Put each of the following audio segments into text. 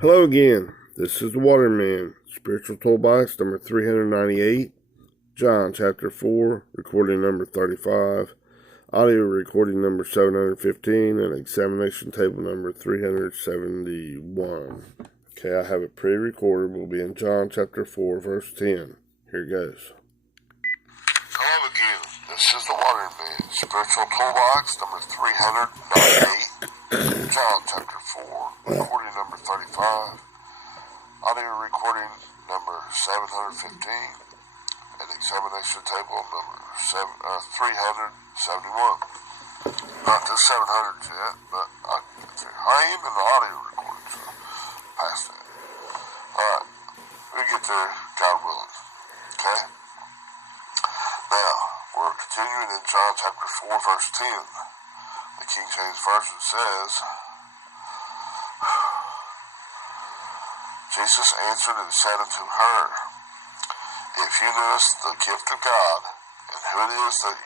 Hello again. This is the Waterman, Spiritual Toolbox number 398, John chapter 4, recording number 35, audio recording number 715, and examination table number 371. Okay, I have it pre-recorded. We'll be in John chapter 4, verse 10. Here it goes. Hello again. This is the Waterman, Spiritual Toolbox number 398, John chapter 4, recording number 35, audio recording number 715, and examination table number 371. Not to 700 yet, but I am in the audio recording, so past that. Alright, we get there, God willing. Okay? Now, we're continuing in John chapter 4, verse 10. The King James Version says, Jesus answered and said unto her, If you knewest the gift of God, and who it is that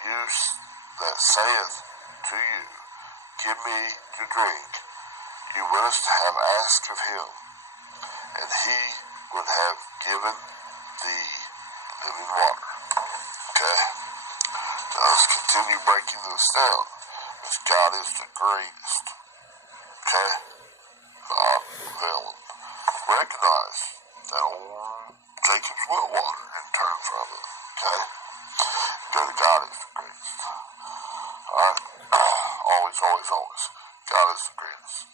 saith to you, Give me to drink, you wouldst have asked of him, and he would have given thee living water. Okay? Now let's continue breaking this down, because God is the greatest. Okay? God will recognize that old Jacob's well water and turn from it. Okay? Go to God is the greatest. Alright? Always, always, always. God is the greatest.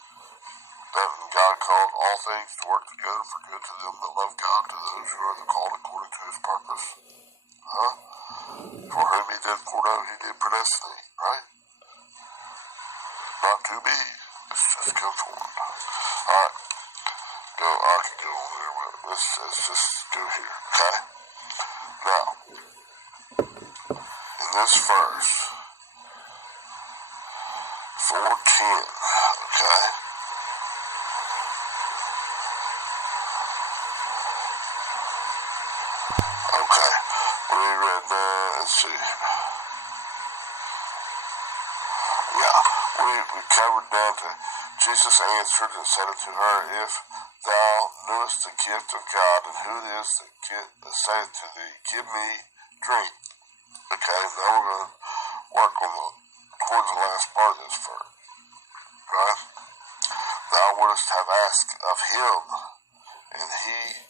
Then God called all things to work together for good to them that love God, to those who are called according to his purpose. For whom he did foreknow, he did predestinate, right? Not to be. It's just conformed. Alright. I can go on there, but let's just do here, okay? Now, in this verse, 4:10, okay? Okay, we read that, let's see. Yeah, we covered down to Jesus answered and said unto her, If thou knewest the gift of God, and who it is that saith to thee, Give me drink. Okay, now we're going to work on towards the last part of this verse. Right? Thou wouldst have asked of him, and he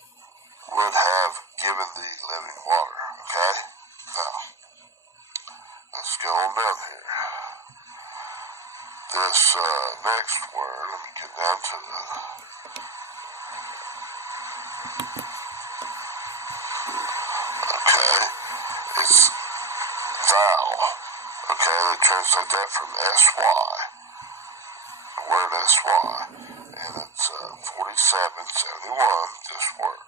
would have given thee living water. Okay? Now, let's go on down here. This next word, let me get down to the it's thou. Okay, they translate that from S-Y, the word S-Y, and it's 4771, this word.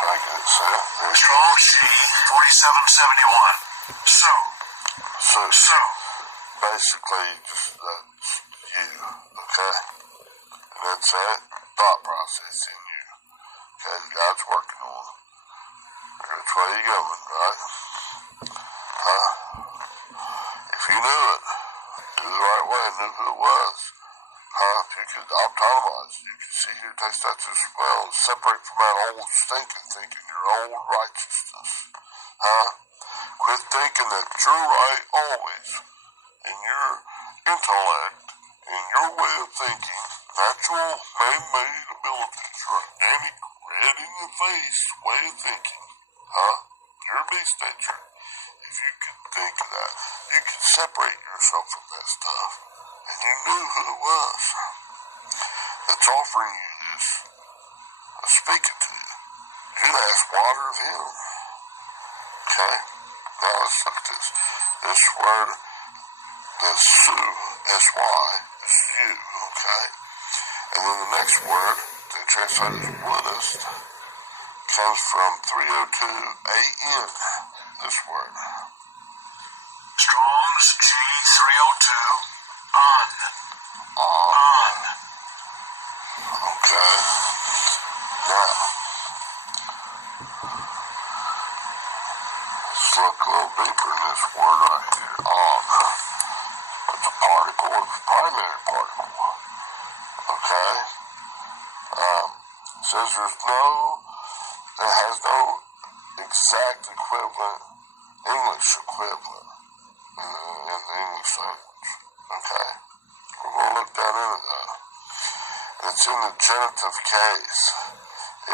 Try to get it set. Strong C, 4771. So. Basically, just that's you, okay? And that's that thought process in you. Okay, God's working on it. Which way you going, right? If you knew it, do the right way, knew who it was. If you could optimize, you could see here, taste that as well, and separate from that old stinking thinking, your old righteousness. Quit thinking that you're right always. In your intellect, in your way of thinking, natural man-made abilities, your organic, red-in-the-face way of thinking, your beast nature. If you could think of that, you could separate yourself from that stuff, and you knew who it was that's offering you this, speaking to you. You'd ask water of him. Okay? Now let's look at this. This word, the Sue, S-Y, is you, okay? And then the next word, they translate as wouldest, comes from 302 A-N, this word. Strong's G302, on. Okay. Now, let's look a little deeper in this word right here, on. It's a part primary particle. Okay? Says it has no exact equivalent, English equivalent in the English language. Okay? We're going to look down into that. It's in the genitive case.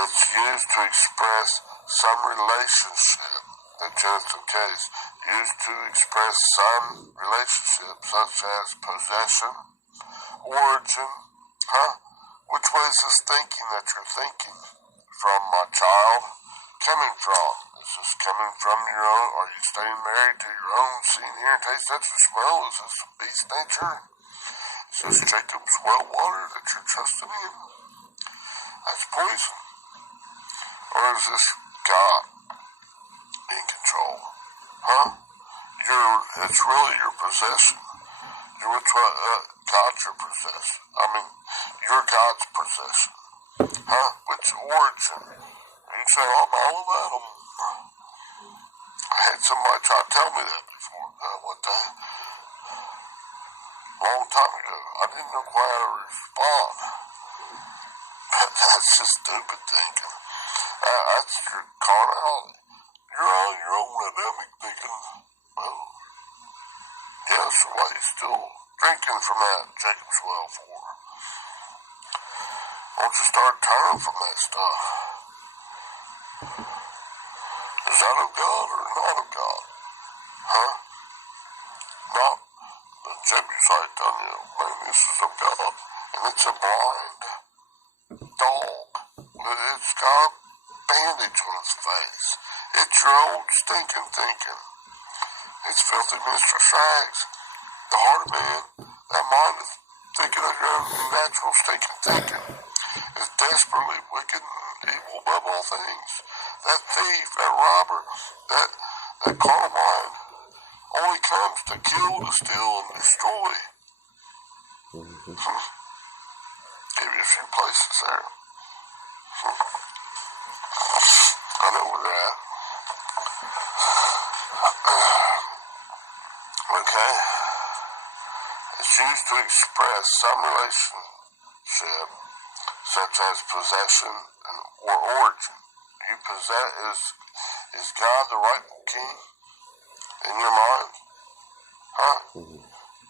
It's used to express some relationship. The genitive case used to express some relationship, such as possession, origin. Which way is this thinking that you're thinking from, my child? Coming from? Is this coming from your own? Are you staying married to your own seeing, hearing, taste, touch, and smell? Is this beast nature? Is this Jacob's well water that you're trusting in? That's poison. Or is this God in control? It's really your possession. God's your possession. You're God's possession. Which origin? You say, I'm all of that. I had somebody try to tell me that before. What the heck? Long time ago. I didn't know quite how to respond. But that's just stupid thinking. That's your carnality. You're on your own dynamic thinking. Well, yes, why you still drinking from that Jacob's well for? Won't you start turning from that stuff? Is that of God or not of God? Not the Jebusite telling you, man, this is of God. And it's a blind dog. It's got a bandage on its face. It's your old stinking thinking. It's filthy Mr. Shags. The heart of man, that mind is thinking of your own natural stinking thinking, is desperately wicked and evil above all things. That thief, that robber, that carnal mind only comes to kill, to steal, and destroy. Give you a few places there. I know where they're at. Okay. It's used to express some relationship, such as possession or origin. You possess, is God the rightful king in your mind?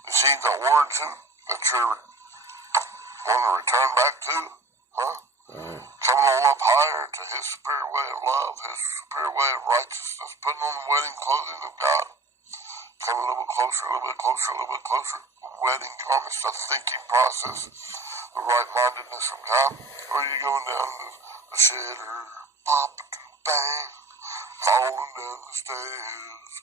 Is he the origin that you're want to return back to? Coming on up higher to his superior way of love, his superior way of righteousness, putting on the wedding clothing of God. Coming a little bit closer, a little bit closer, a little bit closer. Wedding garments, the thinking process, the right-mindedness of God. Or are you going down the shed or pop, bang, falling down the stairs?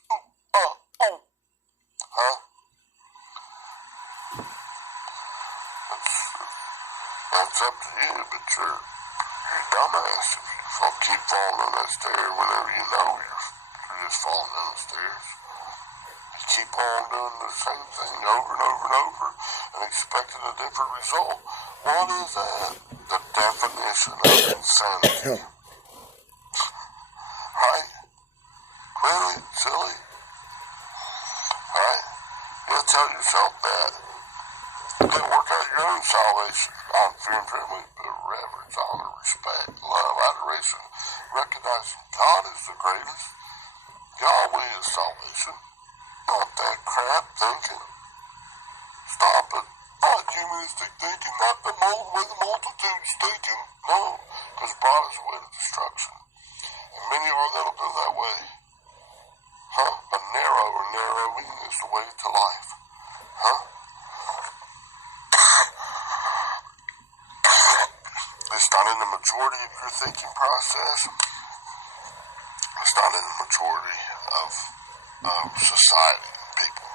That's up to you, but you're a dumbass if you keep falling down that stair whenever you know you're just falling down the stairs. You keep on doing the same thing over and over and over and expecting a different result. What is that? The definition of insanity. Right? Quit it, silly. Right? You'll tell yourself that. Then work out your own salvation. On fear and trembling, but reverence, honor, respect, love, adoration, recognizing God is the greatest. Yahweh is salvation. Not that crap thinking. Stop it. Not humanistic thinking, not the way the multitude's thinking. No, because broad is the way to destruction. And many are that'll go that way. But narrowing is the way to life. It's not in the majority of your thinking process. It's not in the majority of society, people.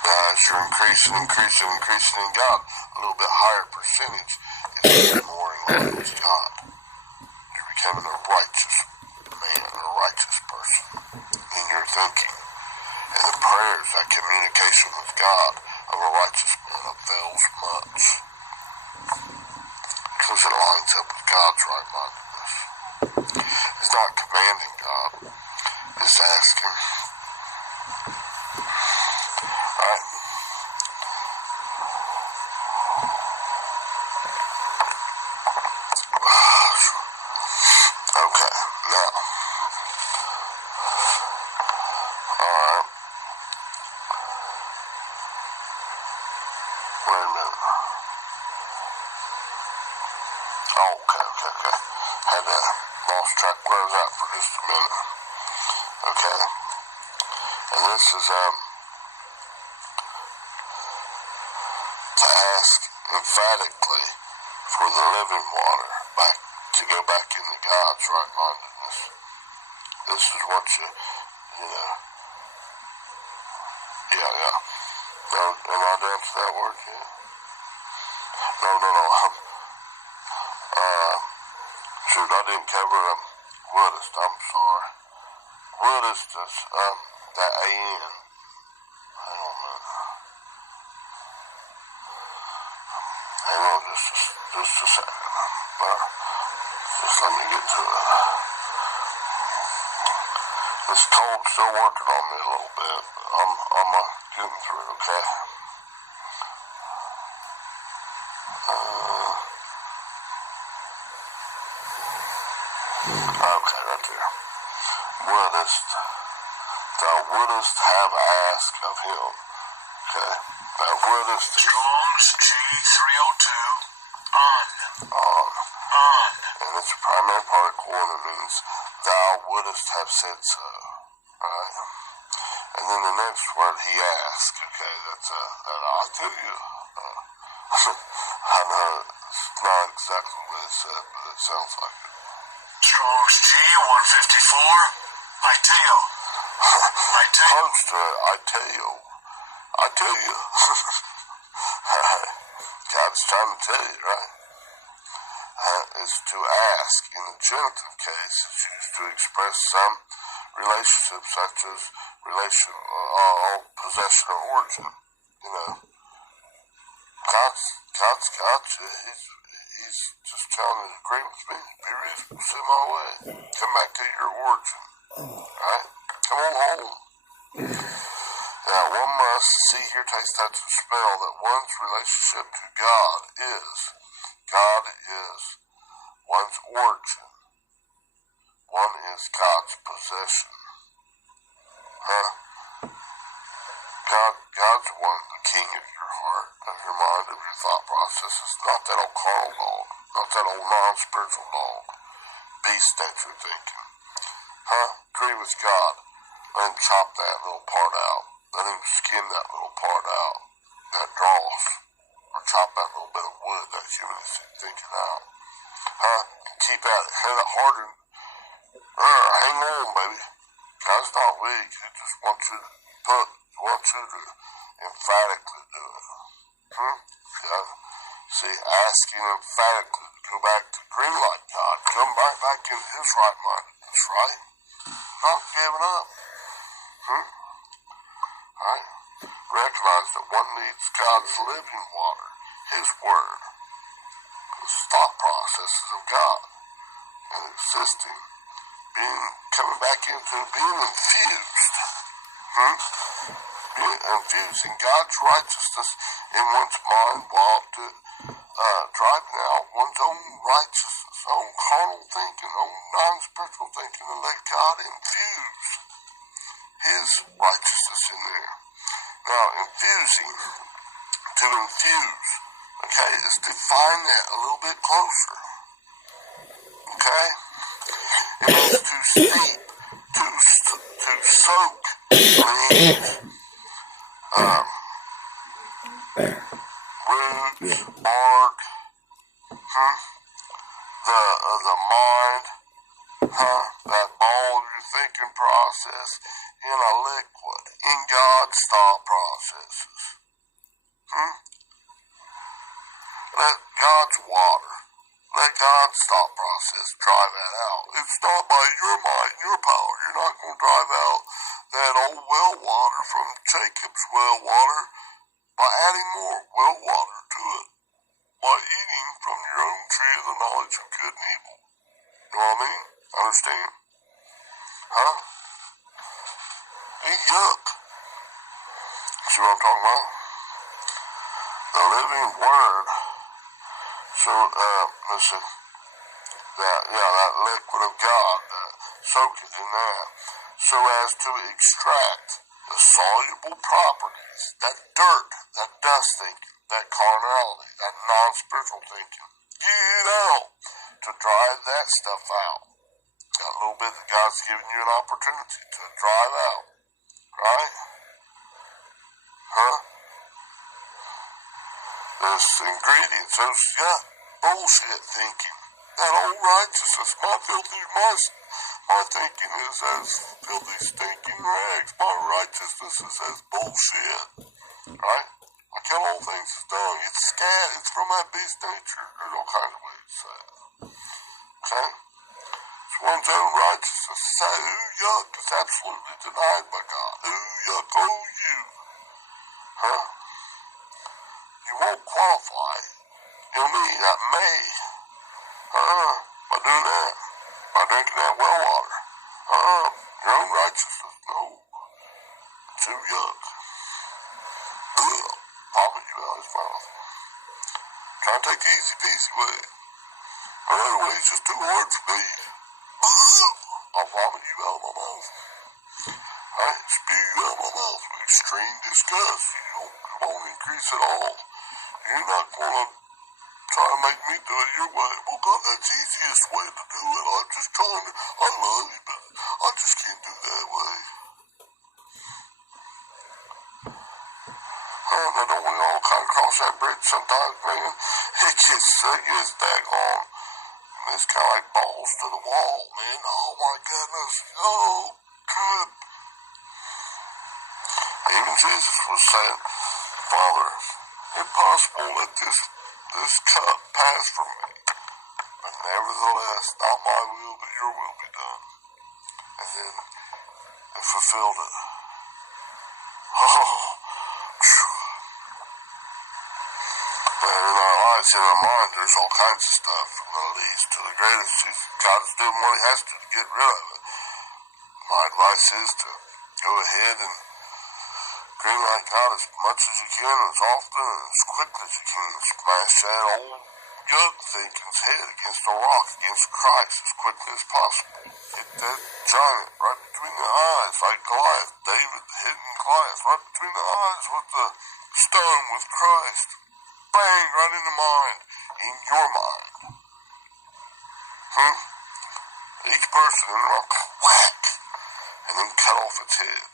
Now, as you're increasing in God, a little bit higher percentage is getting more in line with God. You're becoming a righteous man, a righteous person in your thinking. And the prayers, that communication with God of a righteous man avails much. Because it lines up with God's right-mindedness. It's not commanding God. It's asking. minute. Oh, okay. Had lost track where I was at for just a minute. Okay. And this is to ask emphatically for the living water back to go back into God's right-mindedness. This is what you know. Yeah. No, am I down to that word yet? No. Shoot, I didn't cover woodist. I'm sorry. Woodist is that A-N. Hang on a minute. Hang on just a second. Just let me get to it. This cold's still working on me a little bit, but I'm getting through, okay? Okay, right there. Thou wouldest have asked of him. Okay? Thou wouldest. Strong's G302. On. And it's a primary particle and it means thou wouldest have said so. Right? And then the next word, he asked. Okay, that's that I tell you. I know it's not exactly what it said, but it sounds like it. Strong's G154. I tell. Close to it. I tell you. God's trying to tell you, right? Is to ask. In the genitive case, it's used to express some relationship, such as possession or origin. You know, God's got you. He's just trying to agree with me. Be reasonable, send my way. Come back to your origin. Right? Come on home. Now, one must see, hear, taste, touch, and smell that one's relationship to God is one's origin. One is God's possession. God's one, the king of your heart, of your mind, of your thought processes. Not that old carnal dog. Not that old non-spiritual dog. Beast that you're thinking. Agree with God. Let him chop that little part out. Let him skin that little part out. That dross. Or chop that little bit of wood that human is thinking out. Keep at it. Hit it harder. Hang on, baby. God's not weak. He just wants you to emphatically do it. Yeah. See, asking emphatically to go back to green light God. Come back into his right-mindedness, right? Not giving up. Right? Recognize that one needs God's living water, his word, the thought processes of God, and existing, coming back into being infused. Being infused in God's righteousness in one's mind while driving out one's own righteousness, own carnal thinking, own non-spiritual thinking, and let God infuse his righteousness in there. Now, to infuse, okay, is define that a little bit closer. Okay? It means to steep, to soak, leaves, roots, bark, the mind, that ball of your thinking process in a liquid, in God's thought processes. Let God's water, let God's thought process drive that out. It's not by your might, your power. You're not going to drive out that old well water from Jacob's well water by adding more well water to it, by eating from your own tree of the knowledge of good and evil. You know what I mean? Understand? Yuck. See what I'm talking about? The living word. So, listen, that liquid of God, soak it in that, so as to extract the soluble properties, that dirt, that dust thinking, that carnality, that non-spiritual thinking. Get out to drive that stuff out. That little bit that God's given you an opportunity to drive out. Right? Huh? Those ingredients, those, bullshit thinking. That old righteousness, my thinking is as filthy, stinking rags. My righteousness is as bullshit. Right? I kill all things as dung. It's scat. It's from that beast nature. There's all kinds of ways to say it. Okay? It's one's own righteousness. Say, ooh, yuck, it's absolutely denied by God. Ooh, yuck, oh, you. Huh? You won't qualify. You'll need that may. By doing that. By drinking that well water. Your own righteousness. No. Too yuck. Ugh. Popping you out his mouth. Trying to take the easy peasy way. Another way is just too hard for me. Ugh. I'll vomit you out of my mouth. I spew you out of my mouth with extreme disgust. You won't increase at all. You're not going to try to make me do it your way. Well, God, that's the easiest way to do it. I'm just trying to, I love you, but I just can't do that way. Now don't we all kind of cross that bridge sometimes, man? It gets daggone. It's kind of like balls to the wall, man. Oh, my goodness. Oh, good. Even Jesus was saying, Father, if possible, let this cup pass from me. But nevertheless, not my will, but your will be done. And then it fulfilled it. Oh, and in our lives, in our mind, there's all kinds of stuff from the least to the greatest. God's doing what he has to get rid of it. My advice is to go ahead and green like God as much as you can, as often, and as quick as you can. Smash that old yuck thinking's head against a rock, against Christ, as quickly as possible. Hit that giant right between the eyes, like Goliath. David hitting Goliath right between the eyes with the stone with Christ. Bang, right in the mind, in your mind. Each person in the rock, whack, and then cut off its head.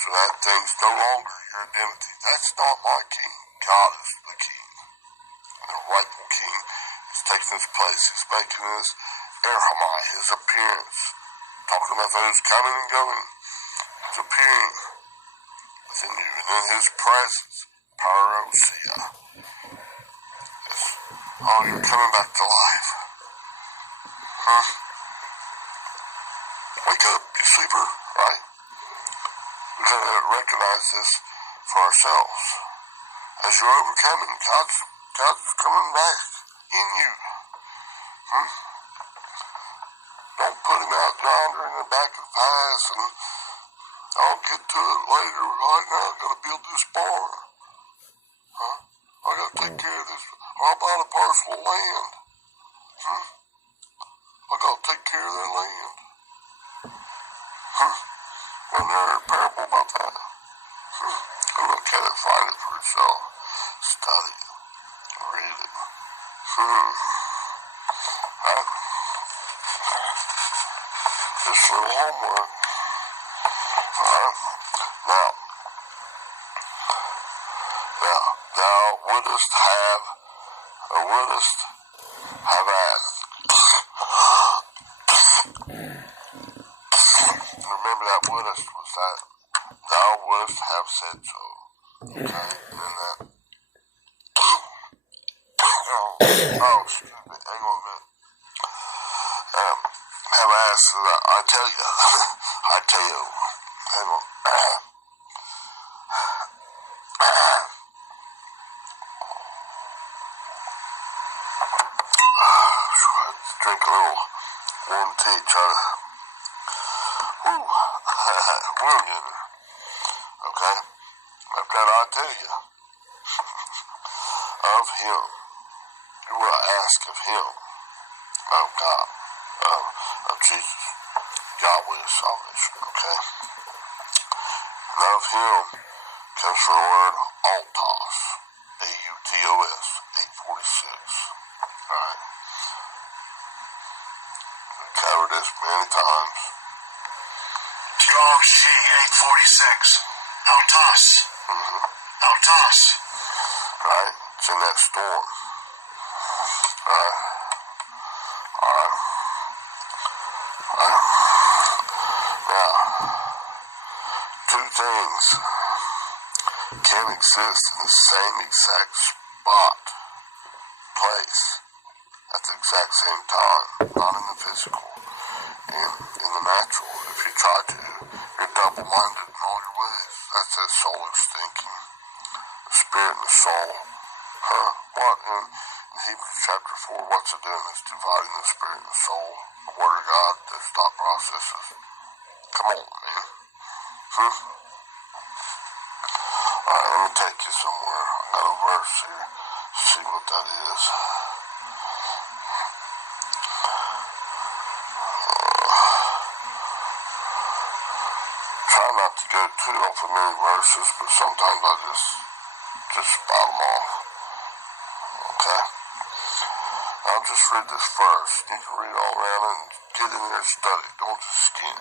So that thing's no longer your identity. That's not my king. God is the king. And the rightful king is taking his place. He's making his erhamai, his appearance. Talking about those coming and going. He's appearing within you. And in his presence, parousia. Oh, you're coming back to life. Wake up, you sleeper, right? We gotta recognize this for ourselves. As you're overcoming, God's coming back in you. Don't put him out yonder in the back of the pass and I'll get to it later. Right now, I gotta build this barn. I gotta take care of this. I'll buy a parcel of land. I gotta take care of that land. And there's a parable about that. Go look at it, find it for yourself. Study it. Read it. Right? Just a little homework. Alright? Now, thou wouldest have asked. Remember that wouldest was that thou wouldest have said so. Okay? And then that excuse me, hang on a minute. Have asked I tell you. I tell you. Hang on. Drink a little warm tea, try to we're getting it. Okay? After that, I tell you. Of him. You will ask of him. Of God. Of Jesus. Yahweh is salvation. Okay? And of him comes from the word altos. A-U-T. TOS 846. Alright. We've covered this many times. Strong's G 846. Autos. Autos. Right? It's in that storm. Alright. Alright. Now, two things can exist in the same exact spot, place, at the exact same time, not in the physical, in the natural. If you try to, you're double-minded in all your ways. That's that soulish thinking. The spirit and the soul. What in Hebrews chapter 4, what's it doing? It's dividing the spirit and the soul, the word of God, those thought processes. Come on, man. Alright, let me take you somewhere. I got a verse here. See what that is. Try not to go too off of many verses, but sometimes I just spout them off. Okay? I'll just read this first. You can read all around it and get in there and study. Don't just skim.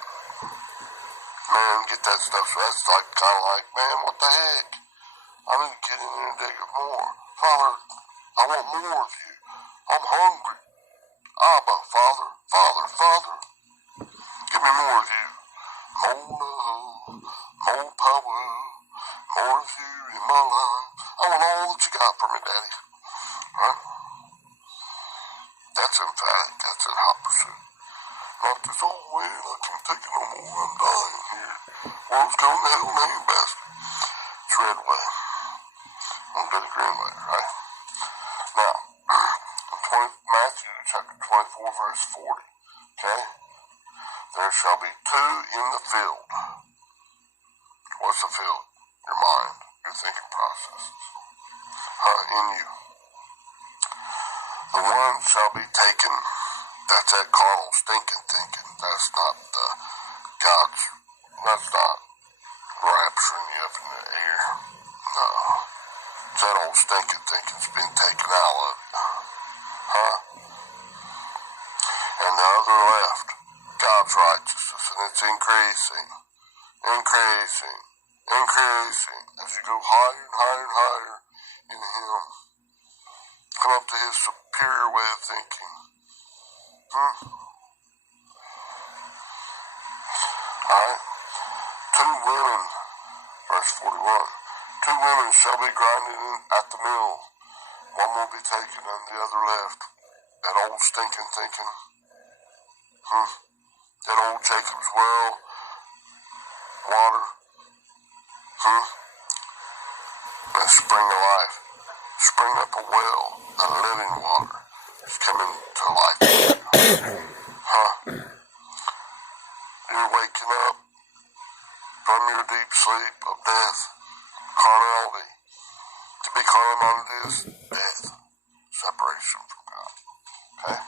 Man, get that stuff. So that's like kind of like, man, what the heck? I need to get in there and dig it more. Father, I want more of you. I'm hungry. Abba, Father, Father, Father. Give me more of you. More love, more power, more of you in my life. I want all that you got for me, Daddy. Right? That's emphatic. That's in hot pursuit. Not this old way, I can't take it no more. I'm dying here. World's going to hell in a handbasket. It's red way. I'm going to the green way, right? Now, Matthew chapter 24, verse 40. Okay? There shall be two in the field. What's the field? Your mind, your thinking processes. In you. The one shall be taken. That's that carnal stinking thinking. That's not God's. That's not rapturing you up in the air. No. It's that old stinking thinking's been taken out of you. And the other left. God's righteousness, and it's increasing, increasing, increasing as you go higher and higher and higher in Him. Come up to His superior way of thinking. Alright? Two women, verse 41. Two women shall be grinding at the mill. One will be taken and the other left. That old stinking thinking. That old Jacob's well, water, that spring of life, spring up a well, a living water, is coming to life. You're waking up from your deep sleep of death, carnality. To be carnal is death, separation from God. Okay?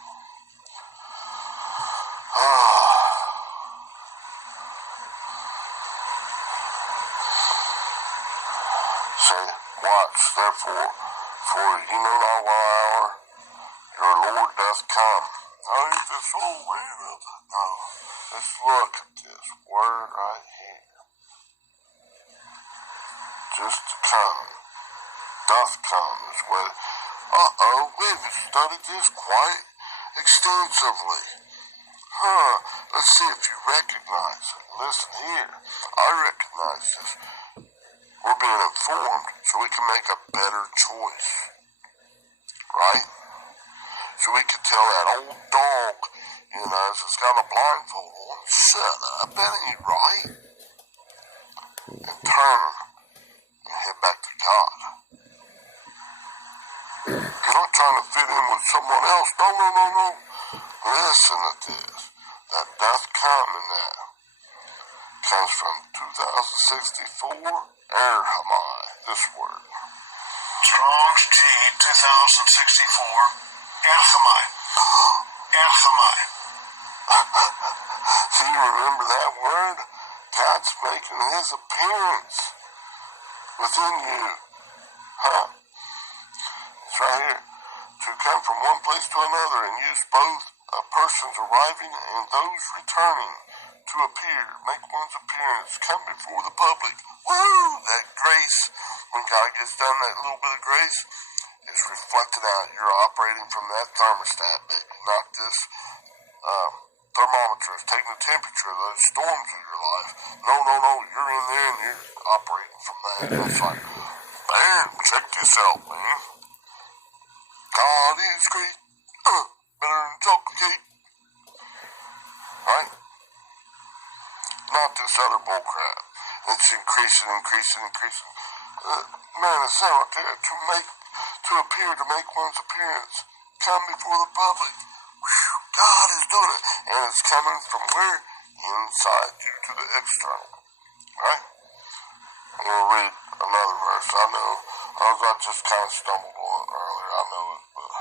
Say, watch, therefore, for you know not what hour your Lord doth come. Oh, you just, oh, man, no. Let's look at this word right here. Just to come. Doth come is what, we've studied this quite extensively. Let's see if you recognize it. Listen here. I recognize this. We're being informed so we can make a better choice. Right? So we can tell that old dog in us that's got a blindfold on, shut up, that ain't right. And turn and head back to God. You're not trying to fit in with someone else. No. Listen to this. That doth come in that comes from 2064, Erhamai, this word. Strong's G 2064, Erhamai. Erhamai. Do you remember that word? God's making His appearance within you. right here. To come from one place to another and use both persons arriving and those returning to appear, make one's appearance, come before the public. Woo! That grace, when God gets done that little bit of grace, is reflected out. You're operating from that thermostat, baby, not this thermometer is taking the temperature of those storms in your life. No, you're in there and you're operating from that. That's like, man, check this out, man. God is great, better than chocolate cake, right? Not this other bull crap. It's increasing. Man, it's out there to appear, to make one's appearance, come before the public. Whew, God is doing it, and it's coming from where? Inside you to the external, right? I'm going to read another verse. I know, I just kind of stumbled on it earlier, I know it, but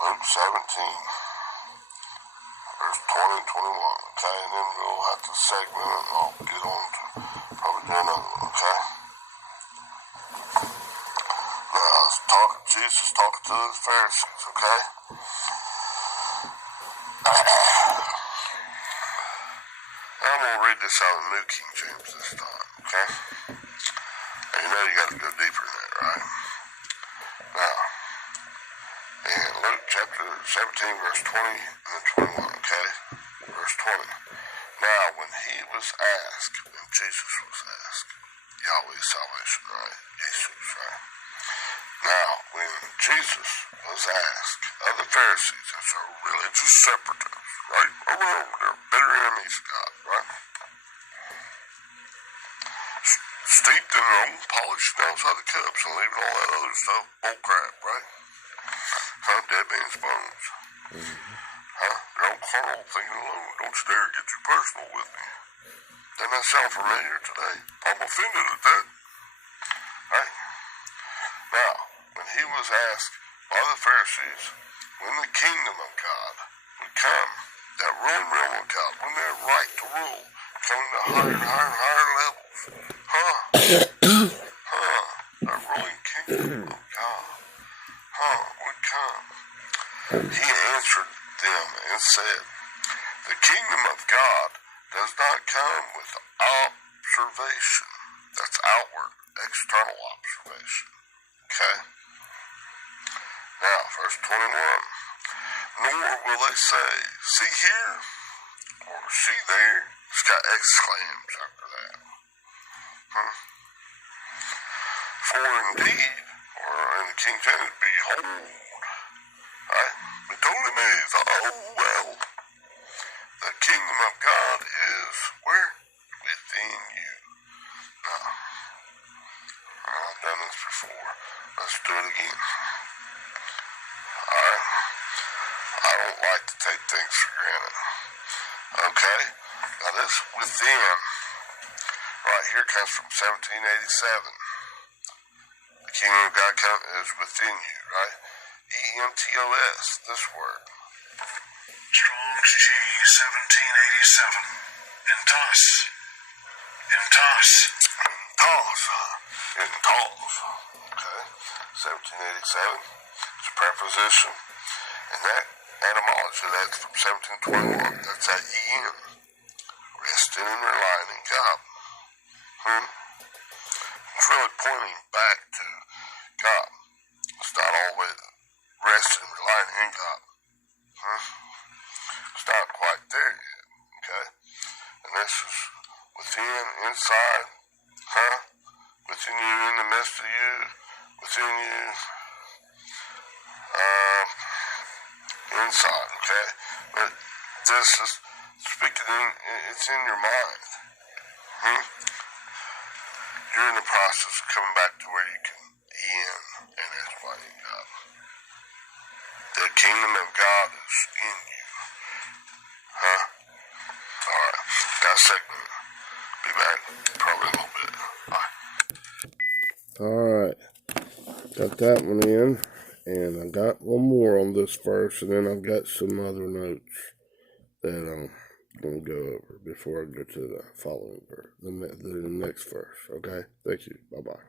Luke 17, verse 20 and 21, okay? And then we'll have to segment it, and I'll get on to probably do another one, okay? Now, Jesus talking to the Pharisees, okay? I'm going to read this out of the New King James this time, okay? And you know you got to go deeper than that, right? Now, in Luke chapter 17, verse 20 and 21, okay? Verse 20. Now, when Jesus was asked, Yahweh's salvation, right? Jesus, right? Now, when Jesus was asked of the Pharisees, that's our religious separatists, right? Around, they're bitter enemies of God, right? Steeped in their own polishing outside the cups and leaving all that other stuff, bull crap, right? Huh? Dead man's bones. Huh? Their own carnal thinking alone. Don't you dare get too personal with me. Doesn't that sound familiar today? I'm offended at that. Right? Now, when he was asked by the Pharisees when the kingdom of God would come, that ruling realm of God, when their right to rule, coming to higher levels, that ruling kingdom of God, would come. He answered them and said, the kingdom of God does not come with observation. That's outward, external observation. Okay? Now, verse 21. Nor will they say, see here, or see there. It's got exclams after that. For indeed, or in the King James, behold, right? Ptolemy's, oh well. The kingdom of God is where? Within you. Now, I've done this before. Let's do it again. Alright? I don't like to take things for granted. Okay? Now this within, right here comes from 1787. The kingdom of God is within you, right? E-N-T-O-S, this word. Strong's G, 1787. Entos. Okay. 1787. It's a preposition. And that etymology, that's from 1721. That's that E-N. Resting and relying in God. It's really pointing back to God. It's not always resting and relying in God. It's not quite there yet. Okay? And this is within, inside, within you, in the midst of you, within you, inside, okay? But this is speaking it's in your mind. You're in the process of coming back to where you can end, and that's why you God. The kingdom of God is in you. Alright, got a segment. Be back probably a little bit. Bye. Alright, got that one in, and I got one more on this verse, and then I've got some other notes that I'm going to go over before I go to the following verse, the next verse. Okay, thank you. Bye-bye.